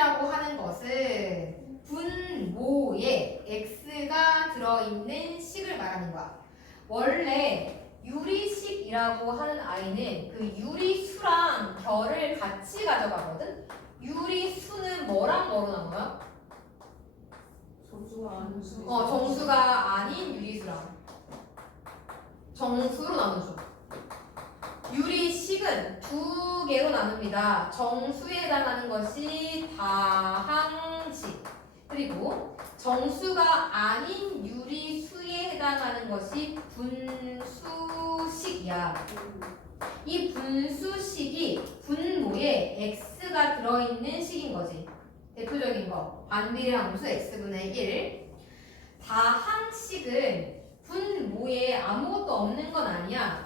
식이라고 하는 것은 분모에 x가 들어있는 식을 말하는 거야. 원래 유리식이라고 하는 아이는 그 유리수랑 결을 같이 가져가거든? 유리수는 뭐랑 뭐로 나눠요? 정수가 아닌 유리수랑 정수로 나누죠. 유리식은 두 개로 나눕니다. 정수에 해당하는 것이 다항식, 그리고 정수가 아닌 유리수에 해당하는 것이 분수식이야. 이 분수식이 분모에 x가 들어있는 식인 거지. 대표적인 거 반비례 함수 x분의 1. 다항식은 분모에 아무것도 없는 건 아니야.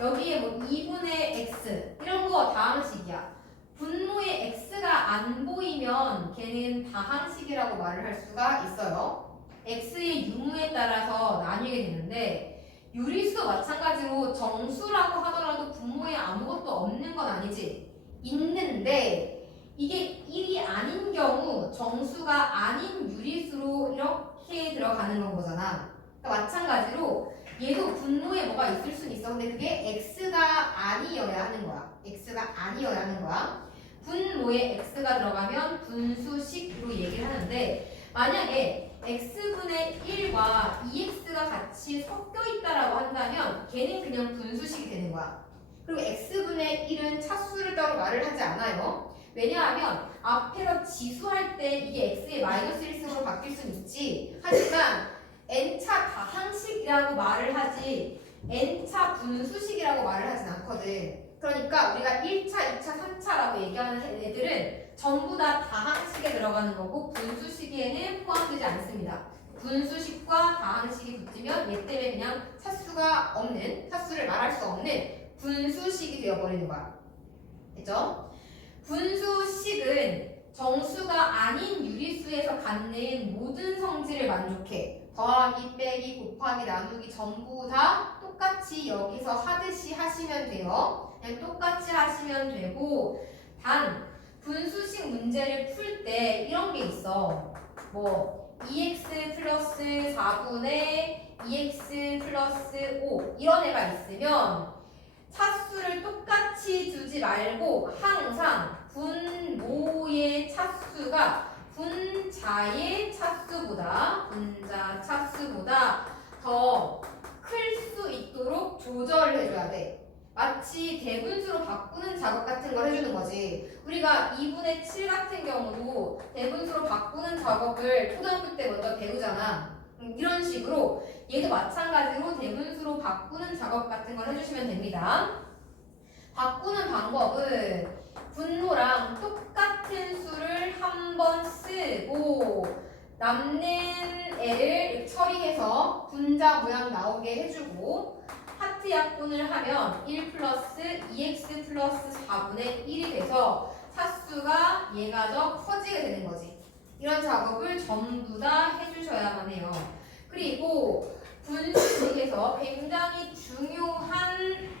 여기에 뭐 2분의 x 이런 거 다항식이야. 분모에 x가 안 보이면 걔는 다항식이라고 말을 할 수가 있어요. x의 유무에 따라서 나뉘게 되는데 유리수도 마찬가지로 정수라고 하더라도 분모에 아무것도 없는 건 아니지. 있는데 이게 1이 아닌 경우 정수가 아닌 유리수로 이렇게 들어가는 건 거잖아. 그러니까 마찬가지로 얘도 분모에 뭐가 있을 수는 있어. 근데 그게 x가 아니어야 하는 거야. x가 아니어야 하는 거야. 분모에 x가 들어가면 분수식으로 얘기를 하는데 만약에 x분의 1과 2x가 같이 섞여 있다라고 한다면 걔는 그냥 분수식이 되는 거야. 그리고 x분의 1은 차수를 따로 말을 하지 않아요. 왜냐하면 앞에서 지수할 때 이게 x의 마이너스 1승으로 바뀔 수는 있지. 하지만 n차 다항식이라고 말을 하지 n차 분수식이라고 말을 하진 않거든. 그러니까 우리가 1차, 2차, 3차라고 얘기하는 애들은 전부 다 다항식에 들어가는 거고 분수식에는 포함되지 않습니다. 분수식과 다항식이 붙으면 얘 때문에 그냥 차수가 없는, 차수를 말할 수 없는 분수식이 되어버리는 거야. 됐죠? 분수식은 정수가 아닌 유리수에서 갖는 모든 성질을 만족해. 더하기, 빼기, 곱하기, 나누기 전부 다 똑같이 여기서 하듯이 하시면 돼요. 그냥 똑같이 하시면 되고 단 분수식 문제를 풀 때 이런 게 있어. 뭐 2x 플러스 4분의 2x 플러스 5 이런 애가 있으면 차수를 똑같이 두지 말고 항상 분모의 차수가 분자의 차수보다 더 클 수 있도록 조절을 해줘야 돼. 마치 대분수로 바꾸는 작업 같은 걸 해주는 거지. 우리가 2분의 7 같은 경우도 대분수로 바꾸는 작업을 초등학교 때 먼저 배우잖아. 이런 식으로 얘도 마찬가지로 대분수로 바꾸는 작업 같은 걸 해주시면 됩니다. 바꾸는 방법은 분모랑 똑같은 수를 한 번 쓰고 남는 애를 처리해서 분자 모양 나오게 해주고 하트 약분을 하면 1 플러스 2x 플러스 4분의 1이 돼서 차수가 얘가 더 커지게 되는 거지. 이런 작업을 전부 다 해주셔야만 해요. 그리고 분수식에서 굉장히 중요한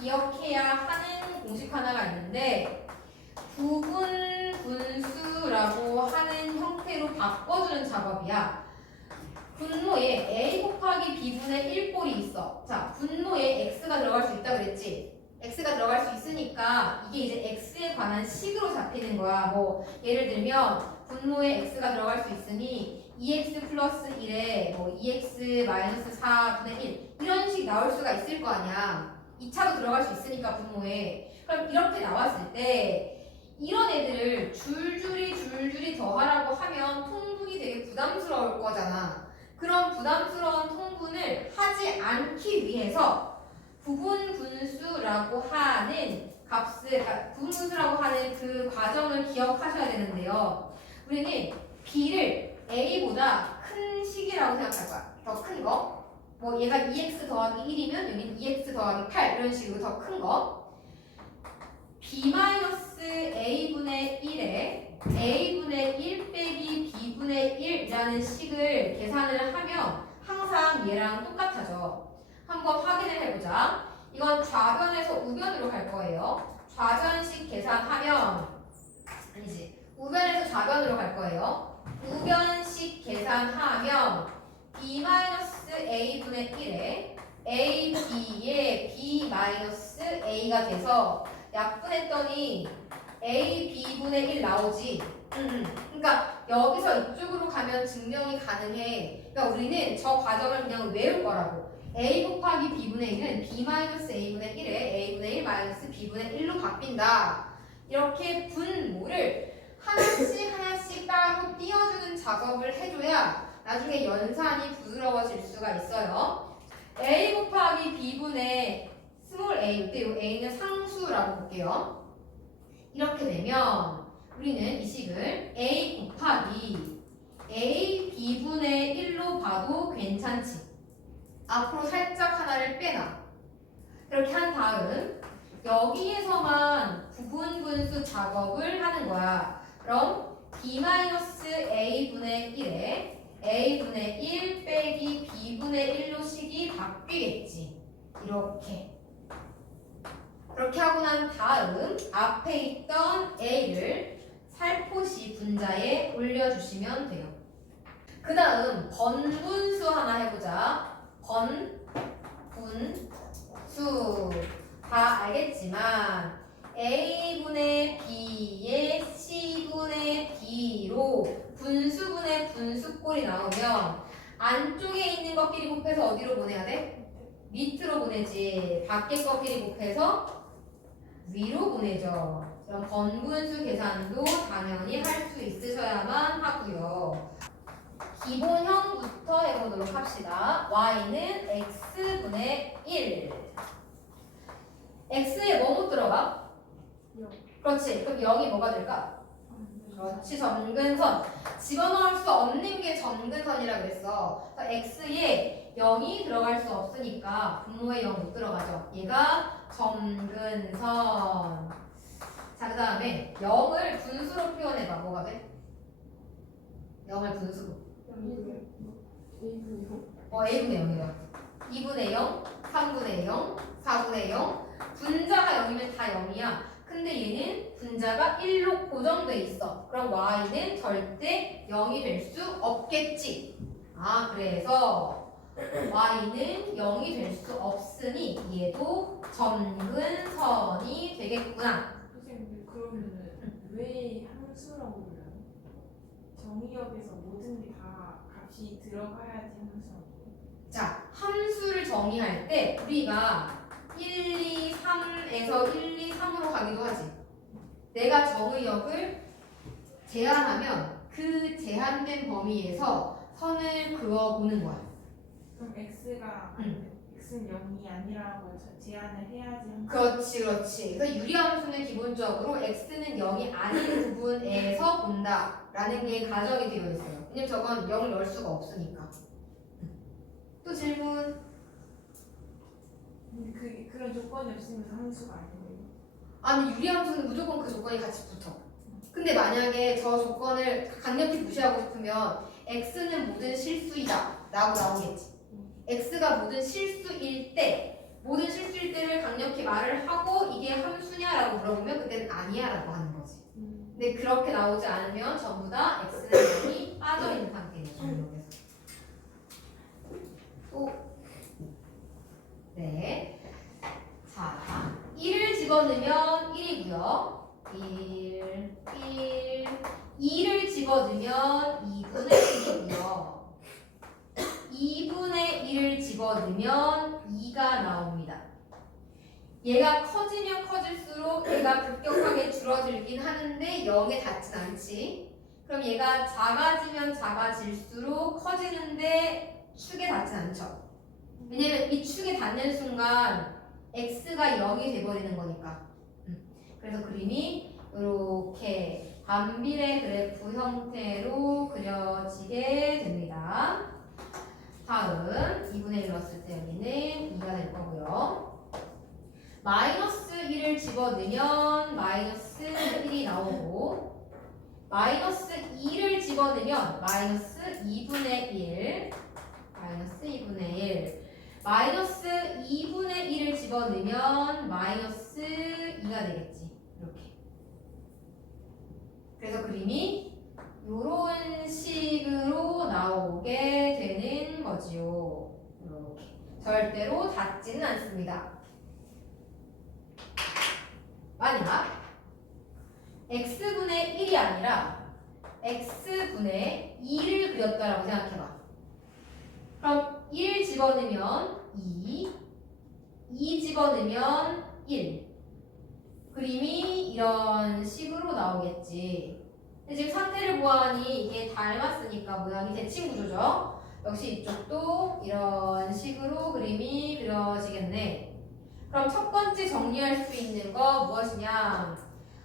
기억해야 하는 공식 하나가 있는데 부분 분수라고 하는 형태로 바꿔주는 작업이야. 분모에 a 곱하기 b분의 1꼴이 있어. 자, 분모에 x가 들어갈 수 있다 그랬지? x가 들어갈 수 있으니까 이게 이제 x에 관한 식으로 잡히는 거야. 뭐 예를 들면 분모에 x가 들어갈 수 있으니 2x 플러스 1에 뭐 2x 마이너스 4분의 1 이런 식 나올 수가 있을 거 아니야. 2차도 들어갈 수 있으니까 분모에. 그럼 이렇게 나왔을 때 이런 애들을 줄줄이 더하라고 하면 통분이 되게 부담스러울 거잖아. 그런 부담스러운 통분을 하지 않기 위해서 부분분수라고 하는 부분분수라고 하는 그 과정을 기억하셔야 되는데요. 우리는 b를 a보다 큰 식이라고 생각할 거야. 더 큰 거. 뭐 얘가 2x 더하기 1이면 여기는 2x 더하기 8 이런 식으로 더 큰 거. b-a분의 1에 a분의 1 빼기 b분의 1이라는 식을 계산을 하면 항상 얘랑 똑같아져. 한번 확인을 해보자. 이건 좌변에서 우변으로 갈 거예요. 좌변식 계산하면 아니지. 우변에서 좌변으로 갈 거예요. 우변식 계산하면 b-a분의 1에 a, b에 b-a가 돼서 약분했더니 a, b분의 1 나오지. 그러니까 여기서 이쪽으로 가면 증명이 가능해. 그러니까 우리는 저 과정을 그냥 외울 거라고. a 곱하기 b분의 1은 b-a분의 1에 a분의 1 마이너스 b분의 1로 바뀐다. 이렇게 분모를 하나씩 하나씩 따로 띄워주는 작업을 해줘야 나중에 연산이 부드러워질 수가 있어요. a 곱하기 b분의 스몰 a, 이때 이 a는 상수라고 볼게요. 이렇게 되면 우리는 이 식을 a 곱하기 a b분의 1로 봐도 괜찮지. 앞으로 살짝 하나를 빼놔. 이렇게 한 다음 여기에서만 부분 분수 작업을 하는 거야. 그럼 b-a분의 1에 a분의 1 빼기 b분의 1로 식이 바뀌겠지. 이렇게. 그렇게 하고 난 다음 앞에 있던 a를 살포시 분자에 올려주시면 돼요. 그 다음 번분수 하나 해보자. 번분수 다 알겠지만 a분의 b에 c분의 d로 분수분의 분수꼴이 나오면 안쪽에 있는 것끼리 곱해서 어디로 보내야 돼? 밑으로 보내지. 밖에 것끼리 곱해서 위로 보내죠. 그럼 번분수 계산도 당연히 할 수 있으셔야만 하고요. 기본형부터 해보도록 합시다. y는 x분의 1. x에 뭐 못 들어가? 0. 그렇지. 그럼 0이 뭐가 될까? 그렇지. 점근선. 집어넣을 수 없는 게 점근선이라 그랬어. 그래서 x에 0이 들어갈 수 없으니까 분모에 0 못 들어가죠. 얘가 점근선. 자, 그 다음에 0을 분수로 표현해봐. 뭐가 돼? 0을 분수로. a분의 0이에요. 2분의 0, 3분의 0, 4분의 0. 분자가 0이면 다 0이야. 근데 얘는 분자가 1로 고정돼 있어. 그럼 y는 절대 0이 될 수 없겠지. 아, 그래서 y는 0이 될 수 없으니 얘도 점근선이 되겠구나. 선생님, 그러면은 왜 함수라고 불러요? 정의역에서 모든 게 다 값이 들어가야지 함수라고. 자, 함수를 정의할 때 우리가 1, 2, 3에서 1, 2, 3으로 가기도 하지. 내가 정의역을 제한하면 그 제한된 범위에서 선을 그어보는 거야. 그럼 x가 x는 0이 아니라고 제한을 해야지 함수. 그렇지, 그렇지. 그래서 유리함수는 기본적으로 x는 0이 아닌 부분에서 본다라는 게 가정이 되어 있어요. 왜냐면 저건 0을 넣을 수가 없으니까. 또 질문? 근데 그런 조건이 없으면 함수가 아니에요. 아니, 유리함수는 무조건 그 조건이 같이 붙어. 근데 만약에 저 조건을 강력히 무시하고 싶으면 x는 모든 실수이다 라고 나오겠지. x가 모든 실수일 때를 강력히 말을 하고 이게 함수냐라고 물어보면 그때는 아니야 라고 하는 거지. 근데 그렇게 나오지 않으면 전부 다 x는 0이 빠져있는 상태예요. 정의역에서. 또 네. 자, 1을 집어넣으면 1이고요. 1, 2를 집어넣으면 2분의 1이고요. 2분의 1을 집어넣으면 2가 나옵니다. 얘가 커지면 커질수록 얘가 급격하게 줄어들긴 하는데 0에 닿진 않지. 그럼 얘가 작아지면 작아질수록 커지는데 축에 닿진 않죠. 왜냐면 이 축에 닿는 순간 x가 0이 돼버리는 거니까. 그래서 그림이 이렇게 반비례 그래프 형태로 그려지게 됩니다. 다음 2분의 1 넣었을 때 여기는 2가 될 거고요. 마이너스 1을 집어넣으면 마이너스 1이 나오고 마이너스 2를 집어넣으면 마이너스 2분의 1 마이너스 2분의 1 마이너스 2분의 1을 집어넣으면 마이너스 2가 되겠지. 이렇게. 그래서 그림이 이런 식으로 나오게 되는 거지요. 이렇게 절대로 닿지는 않습니다. 만약 x분의 1이 아니라 x분의 2를 그렸다라고 생각해봐. 그럼 1 집어넣으면 2 집어넣으면 1. 그림이 이런 식으로 나오겠지. 근데 지금 상태를 보아하니 이게 닮았으니까 모양이 대칭 구조죠. 역시 이쪽도 이런 식으로 그림이 그려지겠네. 그럼 첫 번째 정리할 수 있는 거 무엇이냐?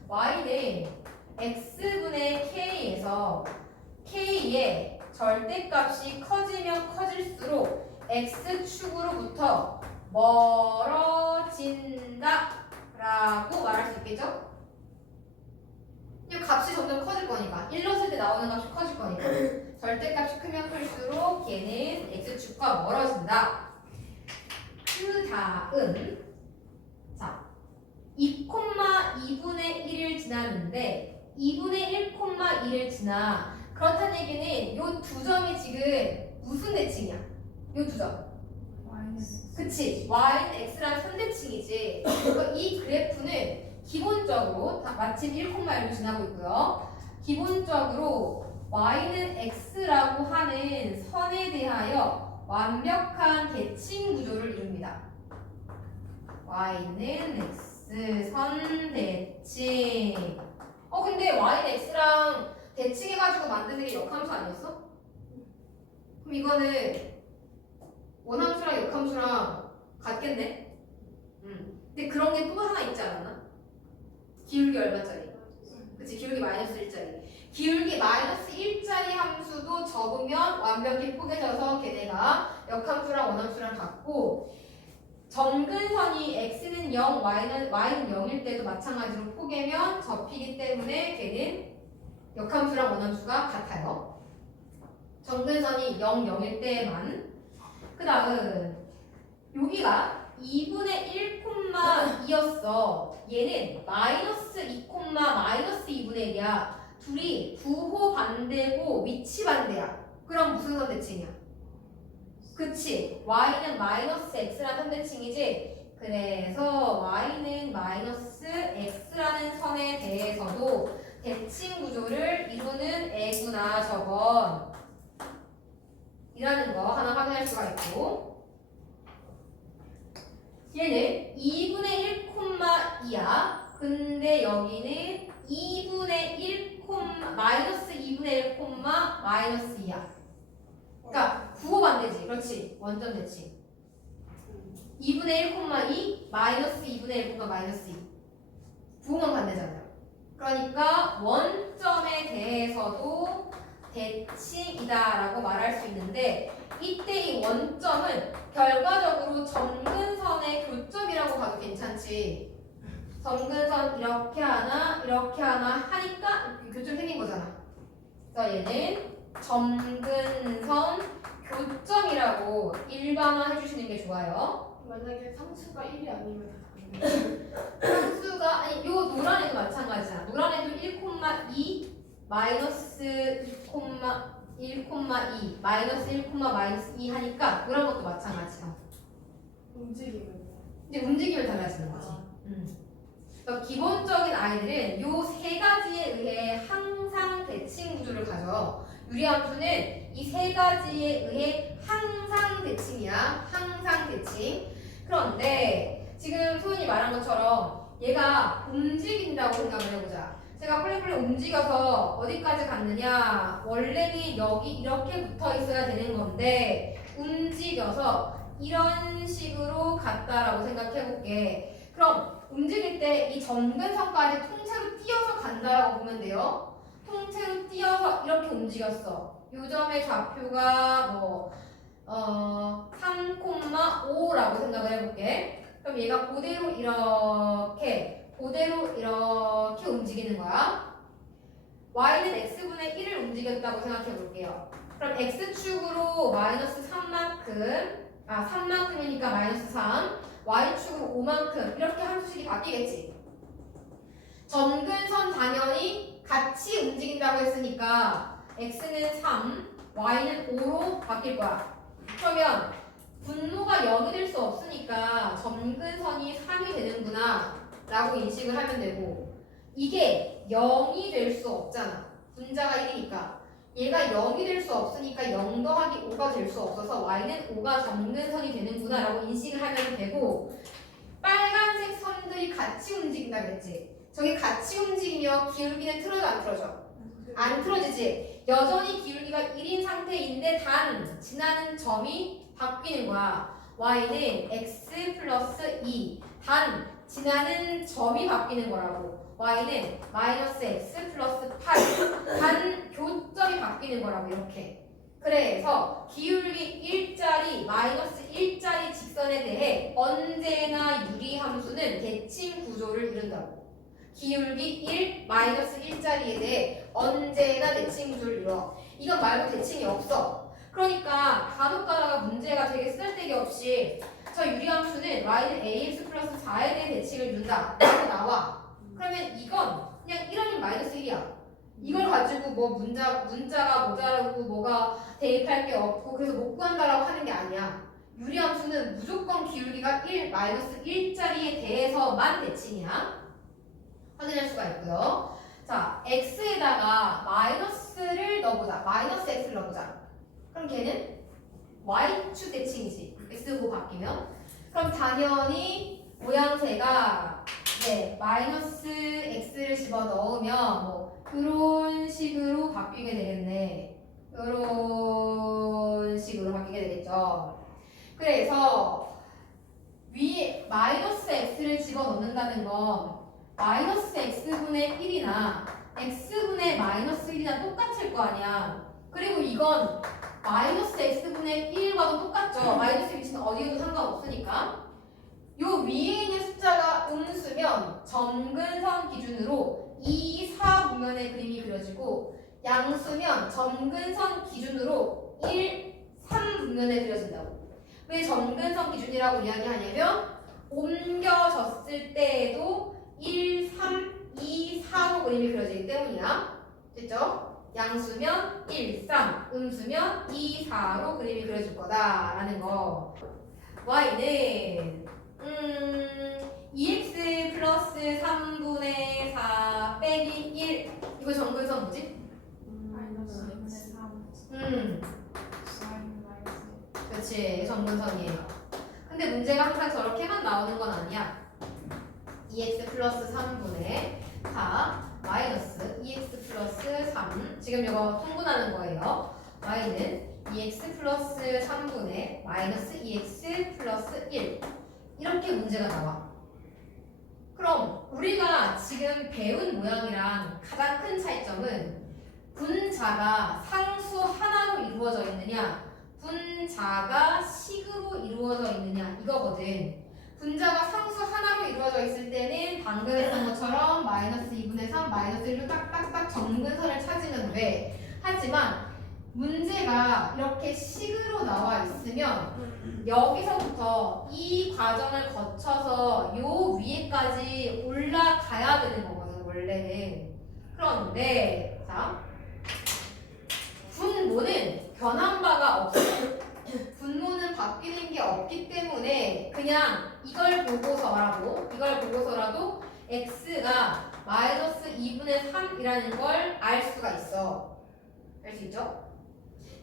y는 x분의 k에서 k의 절대값이 커지면 커질수록 x축으로부터 멀어진다 라고 말할 수 있겠죠? 이 값이 점점 커질 거니까 1 넣었을 때 나오는 값이 커질 거니까 절대값이 크면 클수록 얘는 x축과 멀어진다. 그 다음 자 2,2분의 1을 지났는데 2분의 1,2를 지나. 그렇다는 얘기는 요 두 점이 지금 무슨 대칭이야? 요 두 점. 그치? y는 x랑 선대칭이지. 그러니까 이 그래프는 기본적으로 마침 1,1로 지나고 있고요. 기본적으로 y는 x라고 하는 선에 대하여 완벽한 대칭 구조를 이룹니다. y는 x 선 대칭. 근데 y는 x랑 대칭해가지고 만드는 게 역함수 아니었어? 그럼 이거는 원함수랑 역함수랑 같겠네? 근데 그런 게 또 하나 있지 않았나? 기울기 얼마짜리? 그치, 기울기 마이너스 1짜리. 기울기 마이너스 1짜리 함수도 적으면 완벽히 포개져서 걔네가 역함수랑 원함수랑 같고, 정근선이 x는 0, y는 0일 때도 마찬가지로 포개면 접히기 때문에 걔는 역함수랑 원함수가 같아요. 정근선이 0, 0일 때만. 그 다음 여기가 2분의 1,2였어. 얘는 마이너스 2, 마이너스 2분의 1이야. 둘이 부호 반대고 위치 반대야. 그럼 무슨 선대칭이야? 그치? y는 마이너스 x라는 선대칭이지. 그래서 y는 마이너스 x라는 선에 대해서도 대칭 구조를 이루는 애구나 저건 이라는 거 하나 확인할 수가 있고, 얘는 2분의 1,2야. 근데 여기는 2분의 1, 마이너스 2분의 1, 마이너스 2야. 그러니까 부호 반대지. 그렇지. 원점 대칭. 2분의 1,2 마이너스 2분의 1, 마이너스 2. 부호만 반대잖아요. 그러니까 원점에 대해서도 대칭이다라고 말할 수 있는데, 이때 이 원점은 결과적으로 점근선의 교점이라고 봐도 괜찮지. 점근선 이렇게 하나 이렇게 하나 하니까 교점 생긴 거잖아. 그래서 얘는 점근선 교점이라고 일반화 해주시는 게 좋아요. 만약에 상수가 1이 아니면 상수가 아니 요 노란애도 마찬가지잖아. 노란애도 1,2 마이너스 1,2 마이너스 1, 마이너스 2 하니까 그런 것도 마찬가지야. 움직이면 이제 움직임을 달라지는 거지. 그러니까 기본적인 아이들은 요 세 가지에 의해 항상 대칭 구조를 가져. 유리함수는 이 세 가지에 의해 항상 대칭이야. 항상 대칭. 그런데 지금 소연이 말한 것처럼 얘가 움직인다고 생각을 해보자. 제가 플랫플랫 움직여서 어디까지 갔느냐? 원래는 여기 이렇게 붙어 있어야 되는 건데 움직여서 이런 식으로 갔다라고 생각해볼게. 그럼 움직일 때 이 점근선까지 통째로 띄어서 간다라고 보면 돼요. 통째로 띄어서 이렇게 움직였어. 요 점의 좌표가 3,5라고 생각을 해볼게. 그럼 얘가 그대로 이렇게 움직이는 거야. y는 x분의 1을 움직였다고 생각해 볼게요. 그럼 x축으로 마이너스 3만큼이니까 마이너스 3, y축으로 5만큼 이렇게 함수식이 바뀌겠지. 점근선 당연히 같이 움직인다고 했으니까 x는 3, y는 5로 바뀔 거야. 그러면 분모가 0이 될 수 없으니까 점근선이 3이 되는구나 라고 인식을 하면 되고, 이게 0이 될 수 없잖아. 분자가 1이니까. 얘가 0이 될 수 없으니까 0 더하기 5가 될 수 없어서 y는 5가 점근선이 되는구나 라고 인식을 하면 되고, 빨간색 선들이 같이 움직인다 그랬지. 저게 같이 움직이면 기울기는 틀어져 안 틀어져? 안 틀어지지. 여전히 기울기가 1인 상태인데 단 지나는 점이 바뀌는 거야. y는 x 플러스 2. 단 지나는 점이 바뀌는 거라고. y는 마이너스 x 플러스 8. 단 교점이 바뀌는 거라고 이렇게. 그래서 기울기 1짜리 마이너스 1짜리 직선에 대해 언제나 유리함수는 대칭 구조를 이룬다고. 기울기 1 마이너스 1짜리에 대해 언제나 대칭 구조를 이뤄. 이건 말고 대칭이 없어. 그러니까 간혹 가다가 문제가 되게 쓸데기 없이 저 유리함수는 y는 ax 플러스 4에 대해 대칭을 이룬다 라고 나와. 그러면 이건 그냥 1원인 마이너스 1이야. 이걸 가지고 뭐 문자가 모자라고 뭐가 대입할 게 없고 그래서 못 구한다라고 하는 게 아니야. 유리함수는 무조건 기울기가 1 마이너스 1짜리에 대해서만 대칭이야. 확인할 수가 있고요. 자, x에다가 마이너스를 넣어보자. 마이너스 x를 넣어보자. 그럼 걔는 y축 대칭이지. x고 바뀌면. 그럼 당연히 모양새가 마이너스 x를 집어 넣으면 뭐 이런 식으로 바뀌게 되겠네. 이런 식으로 바뀌게 되겠죠. 그래서 위에 마이너스 x를 집어 넣는다는 건 마이너스 x분의 1이나 x분의 마이너스 1이나 똑같을 거 아니야. 그리고 이건 마이너스 x분의 1과도 똑같죠. 마이너스 위치는 어디에도 상관없으니까. 요 위에 있는 숫자가 음수면 점근선 기준으로 2, 4 분면의 그림이 그려지고, 양수면 점근선 기준으로 1, 3 분면에 그려진다고. 왜 점근선 기준이라고 이야기하냐면 옮겨졌을 때에도 1, 3, 2, 4로 그림이 그려지기 때문이야. 됐죠? 양수면 1, 3, 음수면 2, 4로 그림이 그려질 거다라는 거. y는 2x 플러스 3분의 4 빼기 1. 이거 정근선 뭐지? 마이너스 2분의 3. 그렇지, 정근선이에요. 근데 문제가 항상 저렇게만 나오는 건 아니야. 2x 플러스 3분의 4 마이너스 2x 플러스 3. 지금 이거 통분하는 거예요. y는 2x 플러스 3분의 마이너스 2x 플러스 1. 이렇게 문제가 나와. 그럼 우리가 지금 배운 모양이랑 가장 큰 차이점은 분자가 상수 하나로 이루어져 있느냐, 분자가 식으로 이루어져 있느냐 이거거든. 분자가 상수 하나로 이루어져 있을 때는 방금 했던 것처럼 마이너스 2분의 3, 마이너스 1로 딱딱딱 점근선을 찾으면 돼. 하지만 문제가 이렇게 식으로 나와 있으면 여기서부터 이 과정을 거쳐서 요 위에까지 올라가야 되는 거거든 원래는. 그런데 자, 분모는 변한 바가 없어. 분모는 바뀌는 게 없기 때문에 그냥 이걸 보고서라도 x가 마이너스 2분의 3이라는 걸 알 수가 있어. 알 수 있죠?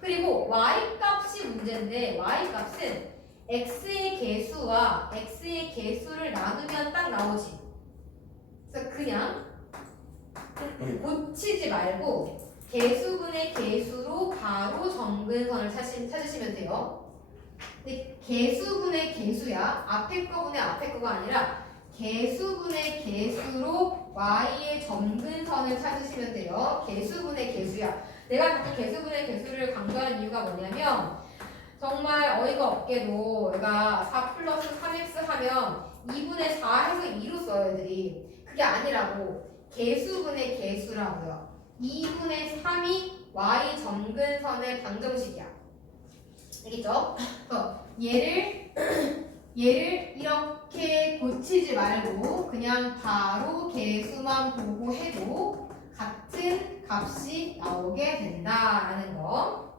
그리고 y값이 문제인데 y값은 x의 개수와 x의 개수를 나누면 딱 나오지. 그래서 그냥 고치지 말고 개수분의 개수로 바로 정근선을 찾으시면 돼요. 근데 개수분의 개수야. 앞에 거분의 앞에 거가 아니라 개수분의 개수로 y의 점근선을 찾으시면 돼요. 개수분의 개수야. 내가 자꾸 개수분의 개수를 강조하는 이유가 뭐냐면 정말 어이가 없게도 얘가 4 플러스 3x 하면 2분의 4 해서 2로 써요 애들이. 그게 아니라고 개수분의 개수라고요. 2분의 3이 y 점근선의 방정식이야. 알겠죠? 얘를 이렇게 고치지 말고 그냥 바로 개수만 보고 해도 같은 값이 나오게 된다라는 거.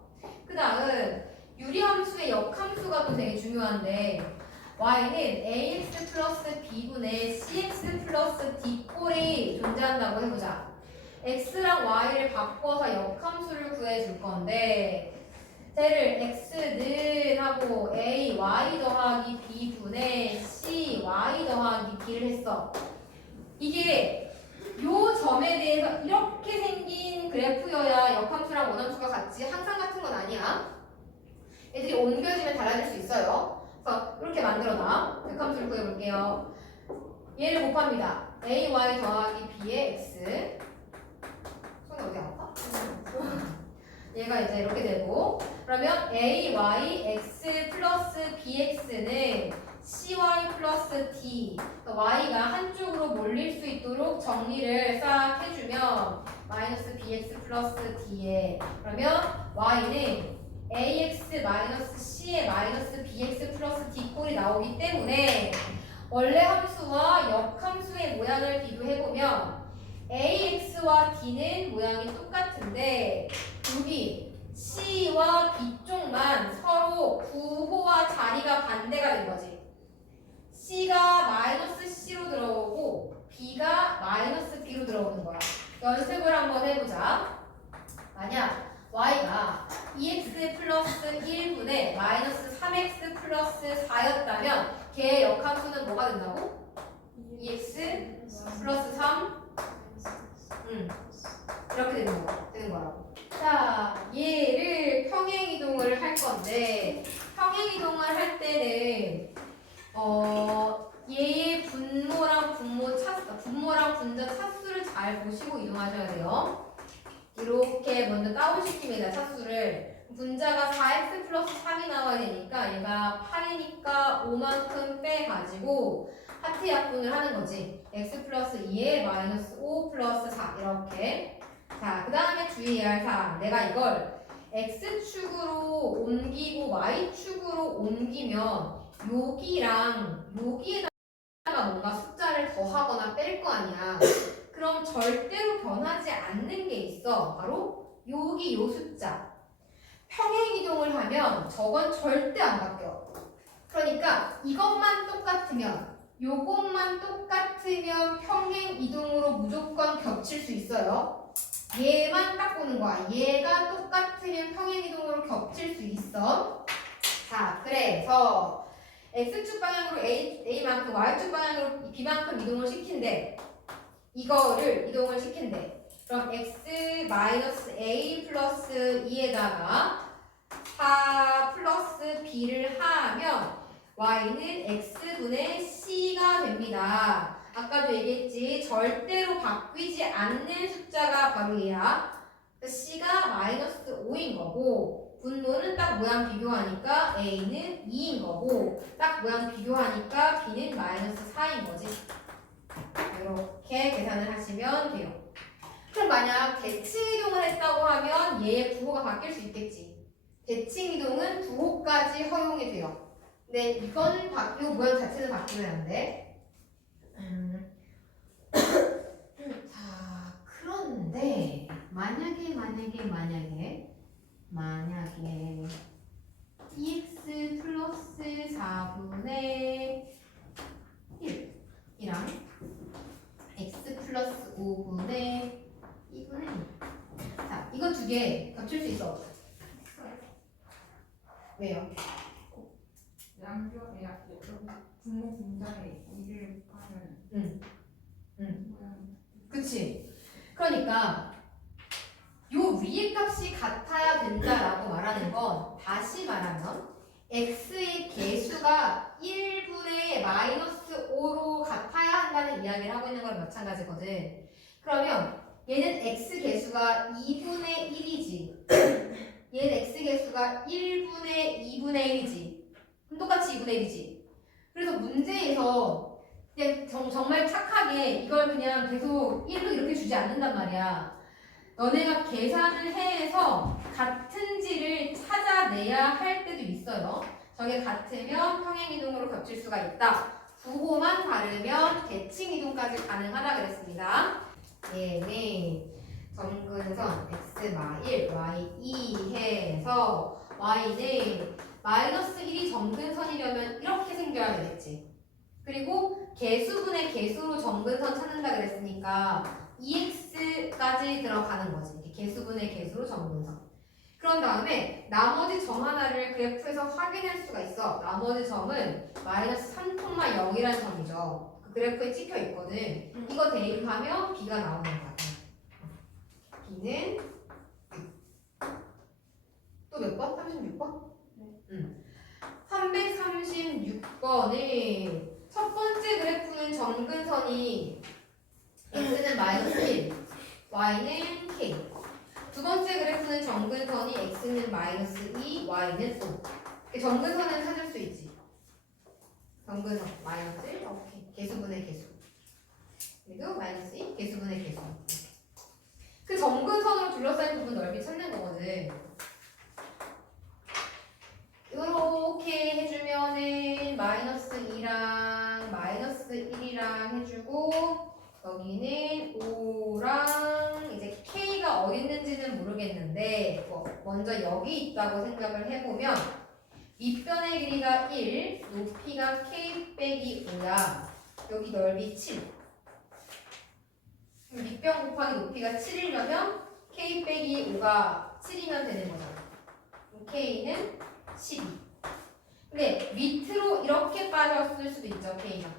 그 다음 유리함수의 역함수가 또 되게 중요한데 y는 ax 플러스 b분의 cx 플러스 d 꼴이 존재한다고 해보자. x랑 y를 바꿔서 역함수를 구해줄 건데 쟤를 x는 하고 a y 더하기 b분의 c y 더하기 b를 했어. 이게 요 점에 대해서 이렇게 생긴 그래프여야 역함수랑 원함수가 같이 항상 같은 건 아니야. 애들이 옮겨지면 달라질 수 있어요. 그래서 이렇게 만들어놔. 역함수를 구해볼게요. 얘를 곱합니다. ay 더하기 b의 x. 손이 어디 아파? 얘가 이제 이렇게 되고 그러면 ay x 플러스 bx는 cy 플러스 d y가 한쪽으로 몰릴 수 있도록 정리를 싹 해주면 마이너스 bx 플러스 d에 그러면 y는 ax 마이너스 c의 마이너스 bx 플러스 d 꼴이 나오기 때문에 원래 함수와 역함수의 모양을 비교해보면 ax와 d는 모양이 똑같은데 여기 c와 b 쪽만 서로 부호와 자리가 반대가 된 거지. c가 마이너스 c로 들어오고 b가 마이너스 b로 들어오는 거야. 연습을 한번 해보자. 만약 y가 2x 플러스 1분의 마이너스 3x 플러스 4였다면 걔의 역함수는 뭐가 된다고? 2x 플러스 3 이렇게 되는 거라고. 자, 얘를 평행이동을 할 건데 평행이동을 할 때는 얘의 분모랑 분자 차수를 잘 보시고 이동하셔야 돼요. 이렇게 먼저 다운시킵니다. 차수를. 분자가 4x 플러스 3이 나와야 되니까 얘가 8이니까 5만큼 빼가지고 하트 약분을 하는 거지. x 플러스 2에 마이너스 5 플러스 4 이렇게. 자, 그 다음에 주의해야 할 사항. 내가 이걸 x축으로 옮기고 y축으로 옮기면 여기랑 여기에다가 뭔가 숫자를 더하거나 뺄 거 아니야. 그럼 절대로 변하지 않는 게 있어. 바로 여기 요 숫자. 평행이동을 하면 저건 절대 안 바뀌어. 그러니까 이것만 똑같으면 요것만 똑같으면 평행이동으로 무조건 겹칠 수 있어요. 얘만 딱 보는 거야. 얘가 똑같으면 평행이동으로 겹칠 수 있어. 자, 그래서 x축 방향으로 a만큼 y축 방향으로 b만큼 이동을 시킨대. 이거를 이동을 시킨대. 그럼 x 마이너스 a 플러스 2에다가 4 플러스 b를 하면 y는 x분의 c가 됩니다. 아까도 얘기했지. 절대로 바뀌지 않는 숫자가 바로 얘야. c가 마이너스 5인 거고 분모는 딱 모양 비교하니까 a는 2인 거고 딱 모양 비교하니까 b는 마이너스 4인 거지. 이렇게 계산을 하시면 돼요. 그럼 만약 대칭이동을 했다고 하면 얘의 부호가 바뀔 수 있겠지. 대칭이동은 부호까지 허용이 돼요. 근데 이건 이 모양 자체는 바뀌면 안 돼. 자, 그런데 만약에 2x 플러스 4분의 1이랑 x 플러스 5분의 2분의 1. 자, 이거 두 개 겹칠 수 있어 없어? 왜요? 양변에 분모 분자에 2를 하면 그치? 그러니까 요 위의 값이 같아야 된다라고 말하는 건 다시 말하면 x의 개수가 1분의 마이너스 5로 같아야 한다는 이야기를 하고 있는 거랑 마찬가지거든. 그러면 얘는 x 개수가 2분의 1이지. 얘는 x 개수가 1분의 2분의 1이지. 그럼 똑같이 2분의 1이지. 그래서 문제에서 그냥 정말 착하게 이걸 그냥 계속 1로 이렇게 주지 않는단 말이야. 너네가 계산을 해서 같은지를 찾아내야 할 때도 있어요. 저게 같으면 평행이동으로 겹칠 수가 있다. 부호만 다르면 대칭이동까지 가능하다 그랬습니다. 네. 점근선 x 마일 y2 해서 y는 마이너스 1이 점근선이려면 이렇게 생겨야 되겠지. 그리고 개수분의 개수로 점근선 찾는다 그랬으니까 2x까지 들어가는 거지. 이렇게 개수분의 개수로 점근선. 그런 다음에 나머지 점 하나를 그래프에서 확인할 수가 있어. 나머지 점은 마이너스 3,0이라는 점이죠. 그 그래프에 찍혀 있거든. 이거 대입하면 b가 나오는 거야. b는 또 몇 번? 36번? 네. 336번은 첫 번째 그래프는 점근선이 x는 마이너스 1, y는 k. 두 번째 그래프는 점근선이 x는 마이너스 2, y는 5. 점근선은 찾을 수 있지. 점근선 마이너스 1, 오케이. 개수분의 개수. 그리고 마이너스 2, 개수분의 개수. 그 점근선으로 둘러싸인 부분 넓이 찾는 거거든. 이렇게 해주면은 마이너스 2랑 마이너스 1이랑 해주고 여기는 5랑 이제 K가 어디 있는지는 모르겠는데 먼저 여기 있다고 생각을 해보면 밑변의 길이가 1, 높이가 K 빼기 5야. 여기 넓이 7. 밑변 곱하기 높이가 7이려면 K 빼기 5가 7이면 되는 거잖아. K는 12. 근데 밑으로 이렇게 빠졌을 수도 있죠, K가.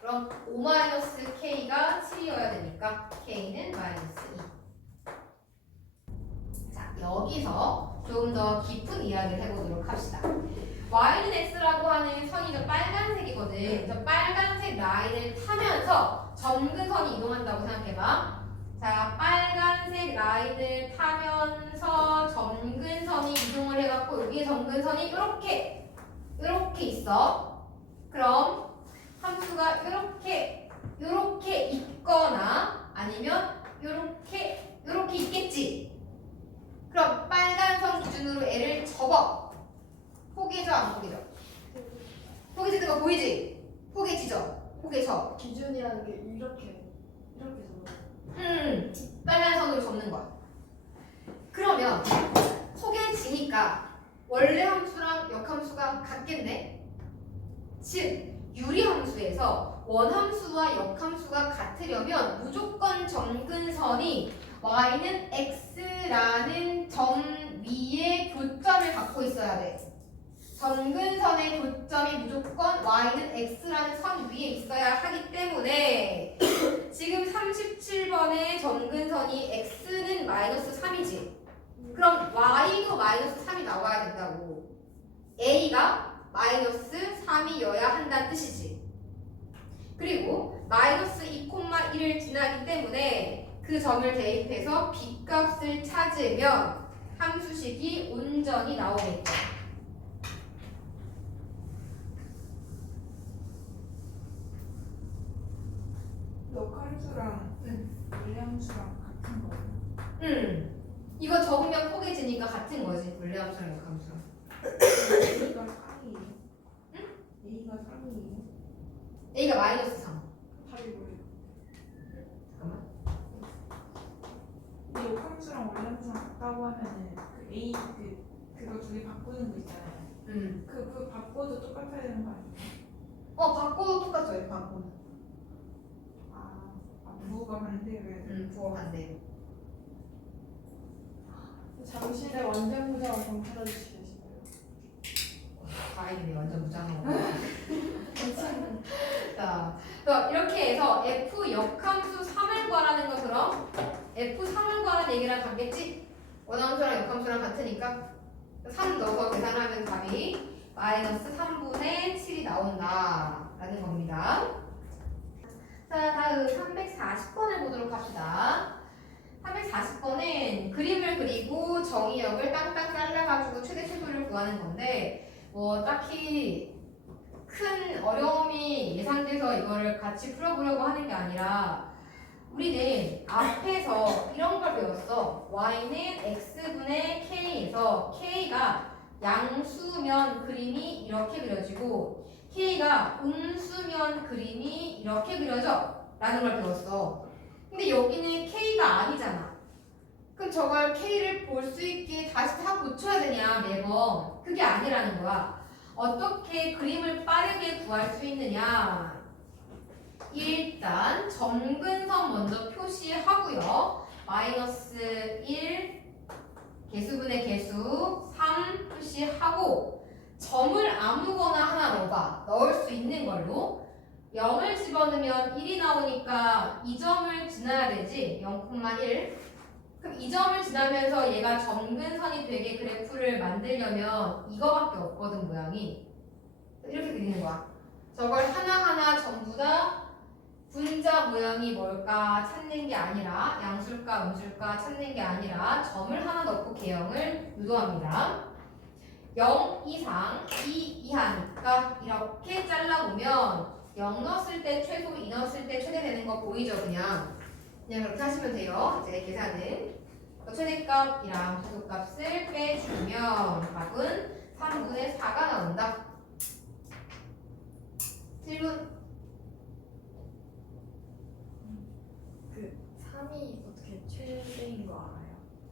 그럼 5-K가 7이어야 되니까 K는 마이너스 2. 자, 여기서 좀 더 깊은 이야기를 해보도록 합시다. Y는 X라고 하는 선이 저 빨간색이거든. 저 빨간색 라인을 타면서 점근선이 이동한다고 생각해봐. 자, 빨간색 라인을 타면서 점근선이 이동을 해갖고 여기에 점근선이 이렇게 있어. 그럼 함수가 이렇게 있거나 아니면 이렇게 있겠지. 그럼 빨간 선 기준으로 애를 접어. 포개져 안 포개져? 포개지는 거 보이지? 포개지죠? 포개져. 기준이라는 게 이렇게 적어요. 빨간 선으로 접는 거야. 그러면 포개지니까 원래 함수랑 역함수가 같겠네? 즉 유리함수에서 원함수와 역함수가 같으려면 무조건 점근선이 y는 x라는 점 위에 교점을 갖고 있어야 돼. 점근선의 교점이 무조건 y는 x라는 선 위에 있어야 하기 때문에 지금 37번의 점근선이 x는 마이너스 3이지. 그럼 y도 마이너스 3이 나와야 된다고. a가 마이너스 3이어야 한다는 뜻이지. 그리고 마이너스 2,1을 지나기 때문에 그 점을 대입해서 b값을 찾으면 함수식이 온전히 나오겠죠. 역함수랑 원래함수랑 같은 거예요? 이거 적으면 포개지니까 같은 거지. 원래함수랑 역함수랑. A가 3이에요? 응? A가 3이에요? a가 마이너스 3. 답이 뭐예요? 잠깐만. 근데 역함수랑 원래함수랑 같다고 하면은 그 A 그거 두 개 바꾸는 거 있잖아요. 그 바꿔도 똑같아야 되는 거 아니에요? 바꿔도 똑같죠. 이렇게 바꾸면. 부호가 반대로 부호 반대로. 잠실의 완전 부정을 좀 찾아주시겠어요? 다행이네. 완전 무장하고. 자, 이렇게 해서 f 역함수 3을 구하라는 것처럼 f3을 구하라는 얘기랑 같겠지? 원함수랑 역함수랑 같으니까 3 넣어서 계산하면 답이 마이너스 3분의 7이 나온다 라는 겁니다. 자, 다음 340번을 보도록 합시다. 340번은 그림을 그리고 정의역을 땅땅 잘라가지고 최대 최소를 구하는 건데 딱히 큰 어려움이 예상돼서 이거를 같이 풀어보려고 하는 게 아니라 우리는 앞에서 이런 걸 배웠어. y는 x분의 k에서 k가 양수면 그림이 이렇게 그려지고 k가 음수면 그림이 이렇게 그려져. 라는 걸 배웠어. 근데 여기는 K가 아니잖아. 그럼 저걸 K를 볼 수 있게 다시 다 고쳐야 되냐 매번. 그게 아니라는 거야. 어떻게 그림을 빠르게 구할 수 있느냐. 일단 점근선 먼저 표시하고요. 마이너스 1 개수분의 개수 3 표시하고 점을 아무거나 하나 넣어봐. 넣을 수 있는 걸로 0을 집어넣으면 1이 나오니까 이 점을 지나야 되지. 0,1. 그럼 이 점을 지나면서 얘가 점근선이 되게 그래프를 만들려면 이거밖에 없거든 모양이. 이렇게 그리는 거야. 저걸 하나하나 전부 다 분자 모양이 뭘까 찾는 게 아니라 양수일까 음수일까 찾는 게 아니라 점을 하나 넣고 개형을 유도합니다. 0 이상 2 이하니까 이렇게 잘라보면 0 넣었을 때 최소 2 넣었을 때 최대 되는 거 보이죠? 그냥 그렇게 하시면 돼요. 이제 계산은 최대값이랑 최소값을 빼주면 답은 3분의 4가 나온다. 질문. 3이 어떻게 최대인 거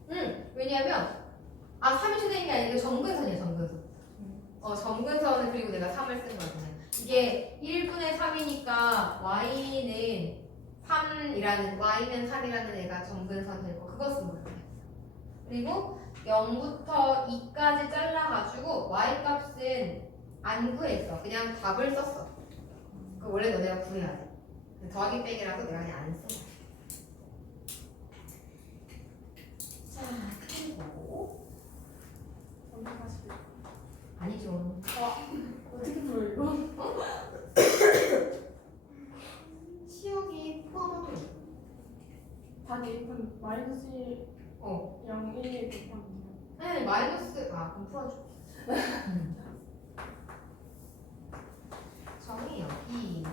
알아요? 왜냐면 3이 최대인 게 아니라 점근선이야 점근선. 점근선은 그리고 내가 3을 쓴 거야 그냥. 이게 1분의 3이니까 y는 3이라는 y는 3이라는 애가 점근선 될 거 그거 쓴 거야. 그리고 0부터 2까지 잘라가지고 y 값은 안 구했어. 그냥 답을 썼어. 그 원래 너네가 구해야 돼. 더하기 빼기라서 내가 그냥 안 써. 자, 그리고 점수가 아니죠. 어떻게 불러 이거? 치역이 포함하고 있어. 다 대입은 마이너스 1, 0, 1 곱하면 네, 마이너스 그럼 풀어줘. 정의 여기.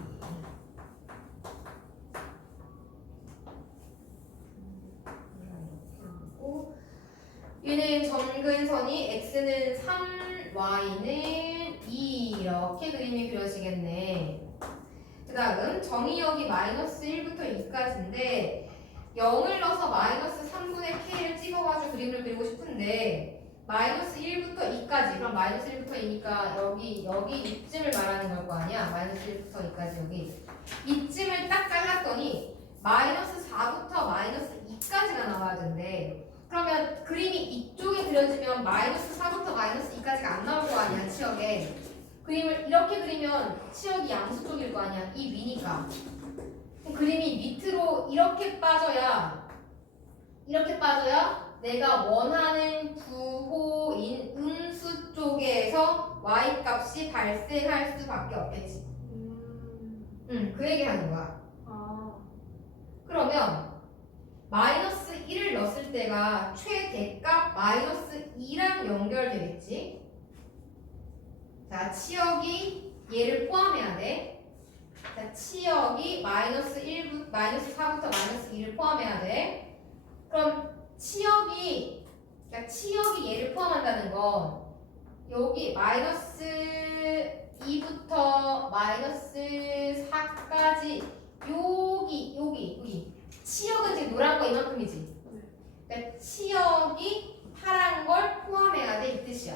얘는 점근선이 x는 3, y는 2 이렇게 그림이 그려지겠네. 그 다음 정의역이 마이너스 1부터 2까지인데 0을 넣어서 마이너스 3분의 k를 찍어가지고 그림을 그리고 싶은데 마이너스 1부터 2까지 그럼 마이너스 1부터 2니까 여기 이쯤을 말하는 걸 거 아니야. 마이너스 1부터 2까지 여기 이쯤을 딱 잘랐더니 마이너스 4부터 마이너스 2까지가 나와야 된대. 그러면 그림이 이쪽에 그려지면 마이너스 4부터 마이너스 2까지가 안 나올 거 아니야 치역에. 그림을 이렇게 그리면 치역이 양수 쪽일 거 아니야 이 위니까. 그림이 밑으로 이렇게 빠져야 내가 원하는 부호인 음수 쪽에서 y 값이 발생할 수밖에 없겠지. 그 얘기 하는 거야. 그러면 마이너스 1을 넣었을 때가 최대값 마이너스 2랑 연결되겠지. 자, 치역이 얘를 포함해야 돼. 자, 치역이 마이너스 4부터 마이너스 2를 포함해야 돼. 그럼 치역이 얘를 포함한다는 건 여기 마이너스 2부터 마이너스 4까지 여기 치역은 지금 노란 거 이만큼이지. 그러니까 치역이 파란 걸 포함해야 돼 이 뜻이야.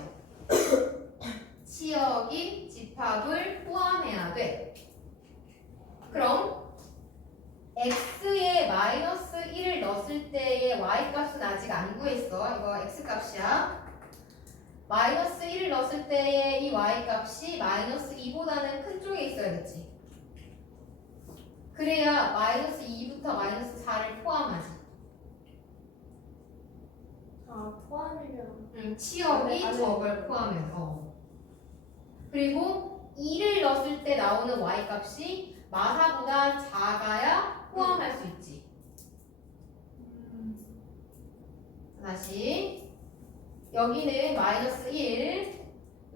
치역이 집합을 포함해야 돼. 그럼 x에 마이너스 1을 넣었을 때의 y값은 아직 안 구했어. 이거 x값이야. 마이너스 1을 넣었을 때의 이 y값이 마이너스 2보다는 큰 쪽에 있어야겠지. 그래야 마이너스 2부터 마이너스 4를 포함하지. 포함이면 치역이 저걸 포함해서. 그리고 2를 넣었을 때 나오는 y값이 마사보다 작아야 포함할 수 있지. 다시 여기는 마이너스 1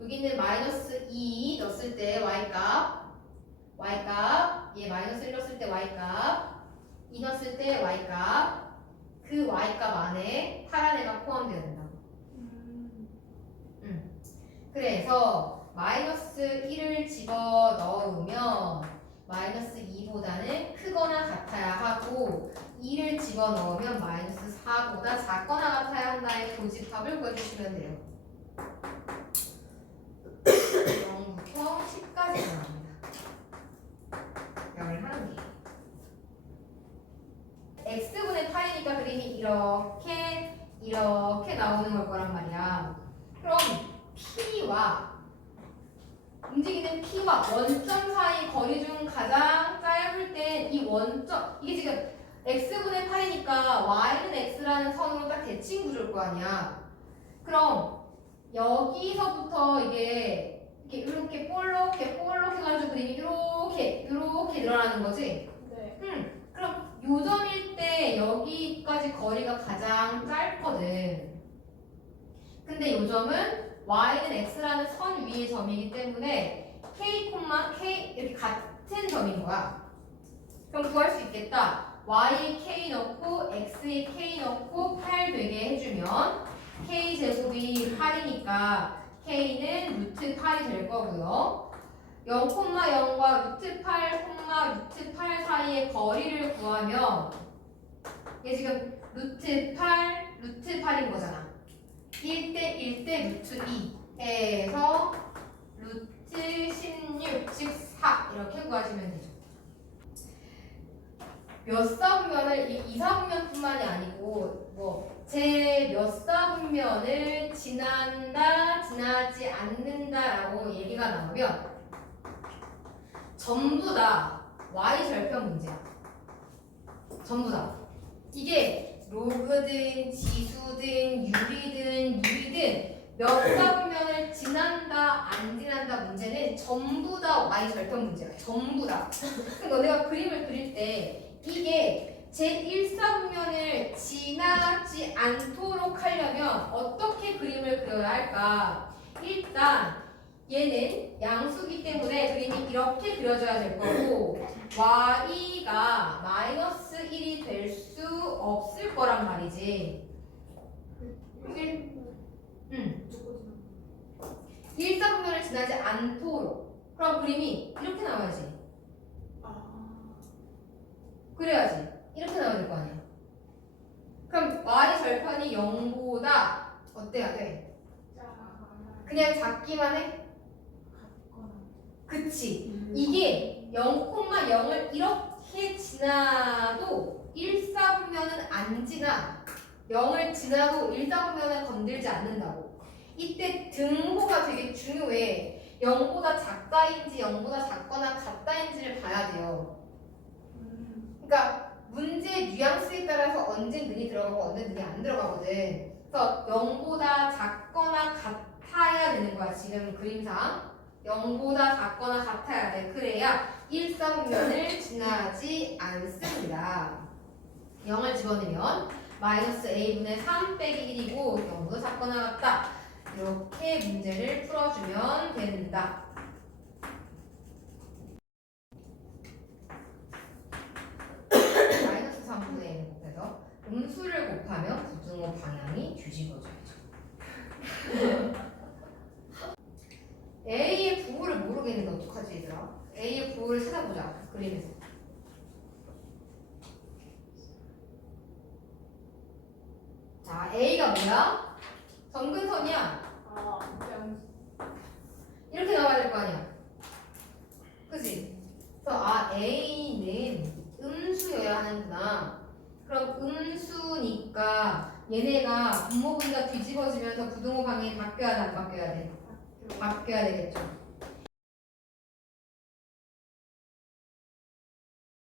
여기는 마이너스 2 넣었을 때 y값 얘 마이너스 1 넣었을 때 y값 2 넣었을 때 y값 그 y값 안에 파란 애가 포함되어야 된다. 그래서 마이너스 1을 집어넣으면 마이너스 2보다는 크거나 집어넣으면 마이너스 4보다 작거나 같아야 한다의 교집합을 구해주시면 돼요. 0부터 10까지 나옵니다. 11개. x분의 8이니까 그림이 이렇게 나오는 걸 거란 말이야. 그럼 P와 움직이는 P와 원점 사이 거리 중 가장 짧을 땐 이 원점, 이게 지금 x분의 8이니까 y는 x라는 선으로 딱 대칭 구조일 거 아니야. 그럼 여기서부터 이렇게 볼록 해가지고 그림이 이렇게 늘어나는 거지. 네. 그럼 요점일 때 여기까지 거리가 가장 짧거든. 근데 요점은 y는 x라는 선 위의 점이기 때문에 k, k 이렇게 같은 점인 거야. 그럼 구할 수 있겠다. y에 k 넣고 x에 k 넣고 8 되게 해주면 k 제곱이 8이니까 k는 루트 8이 될 거고요. 0,0과 루트 8, 루트 8 사이의 거리를 구하면 이게 지금 루트 8인 거잖아. 1대 루트 2에서 루트 16, 즉 4 이렇게 구하시면 되죠. 몇 사분면을 이 사분면뿐만이 아니고 제 몇 사분면을 지난다, 지나지 않는다라고 얘기가 나오면 전부 다 y 절편 문제야. 전부 다. 이게 로그든 지수든 유리든 몇 사분면을 지난다 안 지난다 문제는 전부 다 y 절편 문제야. 전부 다. 그러니까 내가 그림을 그릴 때 이게 제 1사분면을 지나지 않도록 하려면 어떻게 그림을 그려야 할까? 일단 얘는 양수기 때문에 그림이 이렇게 그려져야 될 거고 y가 마이너스 1이 될 수 없을 거란 말이지. 1사분면을 지나지 않도록. 그럼 그림이 이렇게 나와야지. 그래야지. 이렇게 나와야 될 거 아니야. 그럼 y 절편이 0보다 어때야 돼? 그냥 작기만 해? 그치. 이게 0,0을 이렇게 지나도 1사분면은 안 지나. 0을 지나도 1사분면은 건들지 않는다고. 이때 등호가 되게 중요해. 0보다 작다인지 0보다 작거나 같다인지를 봐야 돼요. 그러니까 문제 뉘앙스에 따라서 언제 는이 들어가고 언제 는이 안 들어가거든. 그래서 0보다 작거나 같아야 되는 거야. 지금 그림상 0보다 작거나 같아야 돼. 그래야 1사분면을 지나지 않습니다. 0을 집어넣으면 마이너스 a분의 3 빼기 1이고 0보다 작거나 같다. 이렇게 문제를 풀어주면 된다. 마이너스 3분의 1을 곱해서 음수를 곱하면 부등호 방향이 뒤집어져야죠. A의 부호를 모르겠는데 어떡하지 얘들아? A의 부호를 찾아보자. 그림에서. 자, A가 뭐야? 점근선이야. 이렇게 나와야 될 거 아니야. 그치? 그래서 A는 음수여야 하는구나. 그럼 음수니까 얘네가 분모분기가 뒤집어지면서 부등호 방향이 바뀌어야 돼, 안 바뀌어야 돼? 바뀌어야 되겠죠.